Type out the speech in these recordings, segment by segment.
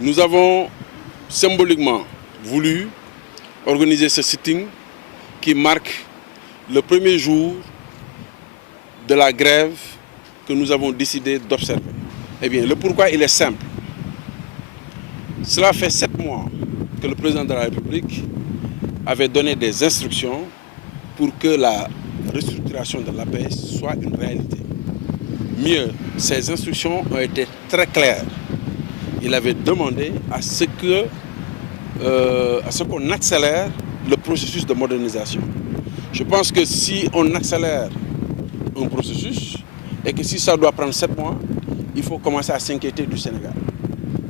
Nous avons symboliquement voulu organiser ce sitting qui marque le premier jour de la grève que nous avons décidé d'observer. Eh bien, le pourquoi, il est simple. Cela fait 7 mois que le président de la République avait donné des instructions pour que la restructuration de l'APS soit une réalité. Mieux, ces instructions ont été très claires. Il avait demandé à ce qu'on accélère le processus de modernisation. Je pense que si on accélère un processus et que si ça doit prendre 7 mois, il faut commencer à s'inquiéter du Sénégal.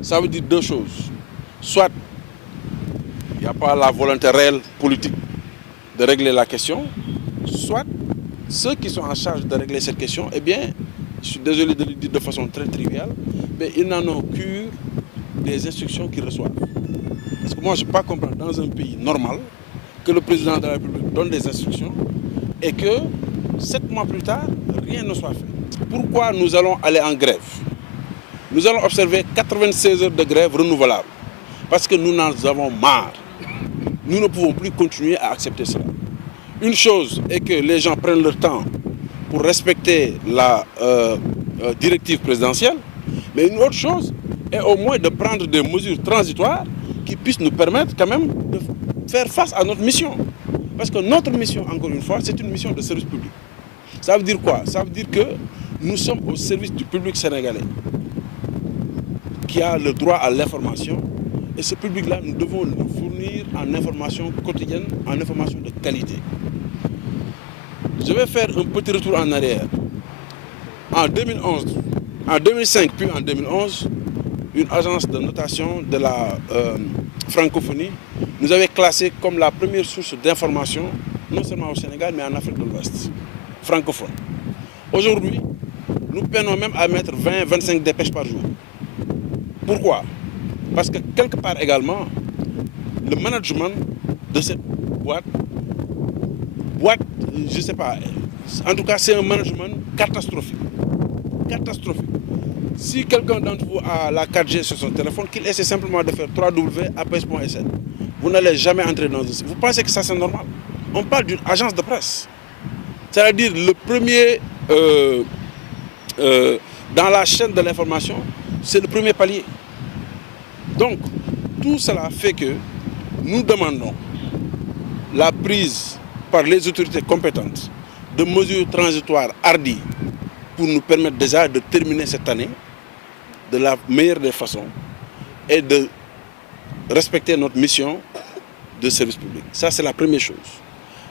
Ça veut dire deux choses. Soit il n'y a pas la volonté réelle politique de régler la question, soit ceux qui sont en charge de régler cette question, eh bien, je suis désolé de le dire de façon très triviale, mais ils n'en ont cure des instructions qu'ils reçoivent. Parce que moi, je ne peux pas comprendre dans un pays normal que le président de la République donne des instructions et que 7 mois plus tard, rien ne soit fait. Pourquoi nous allons aller en grève? Nous allons observer 96 heures de grève renouvelables parce que nous en avons marre. Nous ne pouvons plus continuer à accepter cela. Une chose est que les gens prennent leur temps pour respecter la directive présidentielle, mais une autre chose est au moins de prendre des mesures transitoires qui puissent nous permettre quand même de faire face à notre mission. Parce que notre mission, encore une fois, c'est une mission de service public. Ça veut dire quoi? Ça veut dire que nous sommes au service du public sénégalais qui a le droit à l'information. Et ce public-là, nous devons le fournir en information quotidienne, en information de qualité. Je vais faire un petit retour en arrière. En 2011, en 2005 puis en 2011, une agence de notation de la francophonie nous avait classé comme la première source d'information, non seulement au Sénégal, mais en Afrique de l'Ouest, francophone. Aujourd'hui, nous peinons même à mettre 20-25 dépêches par jour. Pourquoi? Parce que quelque part également, le management de cette boîte, je ne sais pas, en tout cas c'est un management catastrophique. Catastrophique. Si quelqu'un d'entre vous a la 4G sur son téléphone, qu'il essaie simplement de faire www.aps.sn. Vous n'allez jamais entrer dans un... Vous pensez que ça c'est normal? On parle d'une agence de presse. C'est-à-dire le premier dans la chaîne de l'information, c'est le premier palier. Donc, tout cela fait que nous demandons la prise par les autorités compétentes de mesures transitoires hardies pour nous permettre déjà de terminer cette année de la meilleure des façons et de respecter notre mission de service public. Ça, c'est la première chose.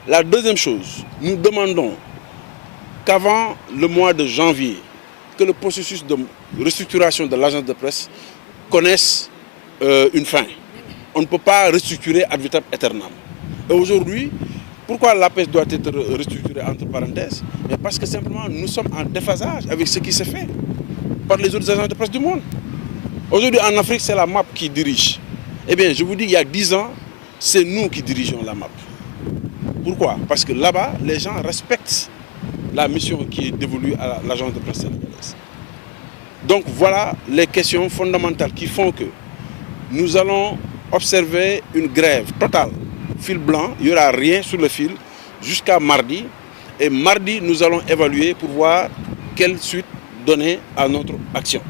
La deuxième chose, nous demandons qu'avant le mois de janvier, que le processus de restructuration de l'agence de presse connaisse une fin. On ne peut pas restructurer ad vitam aeternam. Et aujourd'hui, pourquoi l'APS doit être restructurée entre parenthèses? Mais parce que simplement nous sommes en déphasage avec ce qui se fait par les autres agences de presse du monde. Aujourd'hui en Afrique, c'est la MAP qui dirige. Eh bien, je vous dis, il y a 10 ans, c'est nous qui dirigeons la MAP. Pourquoi? Parce que là-bas, les gens respectent la mission qui est dévolue à l'agence de presse sénégalaise. Donc voilà les questions fondamentales qui font que nous allons observer une grève totale, fil blanc, il n'y aura rien sur le fil jusqu'à mardi. Et mardi, nous allons évaluer pour voir quelle suite donner à notre action.